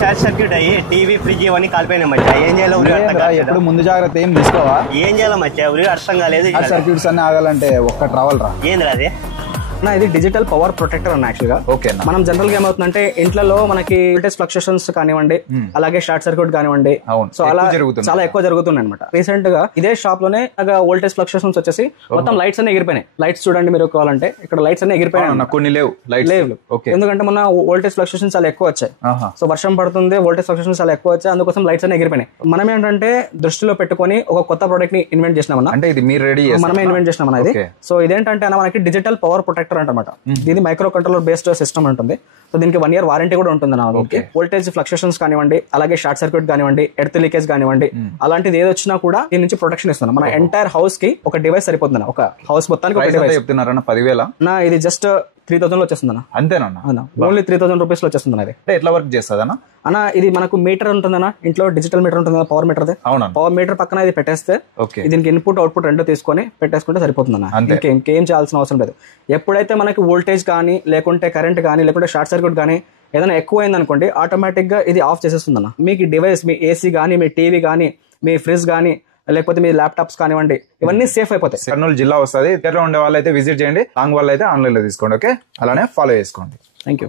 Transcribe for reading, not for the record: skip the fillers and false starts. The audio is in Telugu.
షార్ట్ సర్క్యూట్ అయ్యి టీవీ ఫ్రిడ్జ్ ఇవన్నీ కాలిపోయినా మధ్య ఏం చేయాలి? ఎప్పుడు ముందు జాగ్రత్త ఏం తీసుకోవా? ఏం చేయాలి మధ్య అర్థం కాలేదు. సర్క్యూట్స్ అన్ని ఆగాలంటే ఒక్క ట్రావెల్ రా. ఏంద్రా అది? ఇది డిజిటల్ పవర్ ప్రొటెక్టర్ అన్న యాక్చువల్ గా. ఓకే, మనం జనరల్ గా ఏమవుతుందంటే ఇంట్లో మనకి వోల్టేజ్ ఫ్లక్చుయేషన్స్ కానివ్వండి, అలాగే షార్ట్ సర్క్యూట్ కానివ్వండి, సో అలా చాలా ఎక్కువ జరుగుతున్నాయి అనమాట. రీసెంట్ గా ఇదే షాప్ లోనే వోల్టేజ్ ఫ్లక్చుయేషన్స్ వచ్చేసి మొత్తం లైట్స్ అన్ని ఎగిరిపోయినాయి. లైట్స్ చూడండి మీరు కావాలంటే, ఇక్కడ లైట్స్ అన్ని ఎగిరిపోయినాయి, కొన్ని లేవు. ఎందుకంటే మన వోల్టేజ్ ఫ్లక్చుయేషన్స్ చాలా ఎక్కువ వచ్చాయి. సో వర్షం పడుతుంది, వోల్టేజ్ ఫ్లక్చుయేషన్స్ చాలా ఎక్కువ వచ్చాయి, అందుకోసం లైట్స్ అన్ని ఎగిరిపోయినాయి. మనం ఏంటంటే దృష్టిలో పెట్టుకొని ఒక కొత్త ప్రోడక్ట్ ని ఇన్వెంట్ చేసినామన్నా. అంటే ఇది మీరు రెడీ మనమే ఇన్వెంట్ చేసినామన్నా ఇది. సో ఇదేంటంటే మనకి డిజిటల్ పవర్ ప్రొటెక్టర్ అంటమాట. దీని మైక్రో కంట్రోలర్ బేస్డ్ సిస్టమ్ ఉంటుంది. సో దీనికి 1 year వారంటీ కూడా ఉంటుంది నా వాళ్ళకి. వోల్టేజ్ ఫ్లక్చుయేషన్స్ కానివ్వండి, అలాగే షార్ట్ సర్క్యూట్ కానివ్వండి, ఎర్త్ లీకేజ్ కానివ్వండి, అలాంటిది ఏది వచ్చినా కూడా దీని నుంచి ప్రొటెక్షన్ ఇస్తున్నాం. మన ఎంటైర్ హౌస్ కి ఒక డివైస్ సరిపోతుంది. ఒక హౌస్ మొత్తానికి ఒక డివైస్. చెప్తున్నారన్న 10,000 నా ఇది జస్ట్ 3,000 లో వచ్చేస్తుందన్న. అంతేనా? ఓన్లీ 3,000 రూపీస్ లో వచ్చేస్తుంది. అది ఎట్లా వర్క్ చేస్తుందన్న? అన్న ఇది మనకు మీటర్ ఉంటుందన్న, ఇంట్లో డిజిటల్ మీటర్ ఉంటుంది, పవర్ మీటర్. పవర్ మీటర్ పక్కన ఇది పెట్టేస్తే దీనికి ఇన్పుట్ అవుట్పుట్ రెండు తీసుకొని పెట్టేసుకుంటే సరిపోతుందన్న. ఇంకేం చేయాల్సిన అవసరం లేదు. ఎప్పుడైతే మనకి వోల్టేజ్ కానీ, లేకుంటే కరెంట్ కానీ, లేకుంటే షార్ట్ సర్క్యూట్ కానీ ఏదైనా ఎక్కువ అయింది అనుకోండి, ఆటోమేటిక్ గా ఇది ఆఫ్ చేసేస్తుందన్న. మీకు డివైస్, మీ ఏసీ కానీ, మీ టీవీ కానీ, మీ ఫ్రిడ్జ్ కానీ, లేకపోతే మీ ల్యాప్టాప్స్ కానివ్వండి, ఇవన్నీ సేఫ్ అయిపోతాయి. కర్నూలు జిల్లా వస్తుంది. దగ్గరలో ఉండే వాళ్ళు అయితే విజిట్ చేయండి, లాంగ్ వాళ్ళు అయితే ఆన్లైన్ లో తీసుకోండి. ఓకే, అలానే ఫాలో చేసుకోండి. Thank you.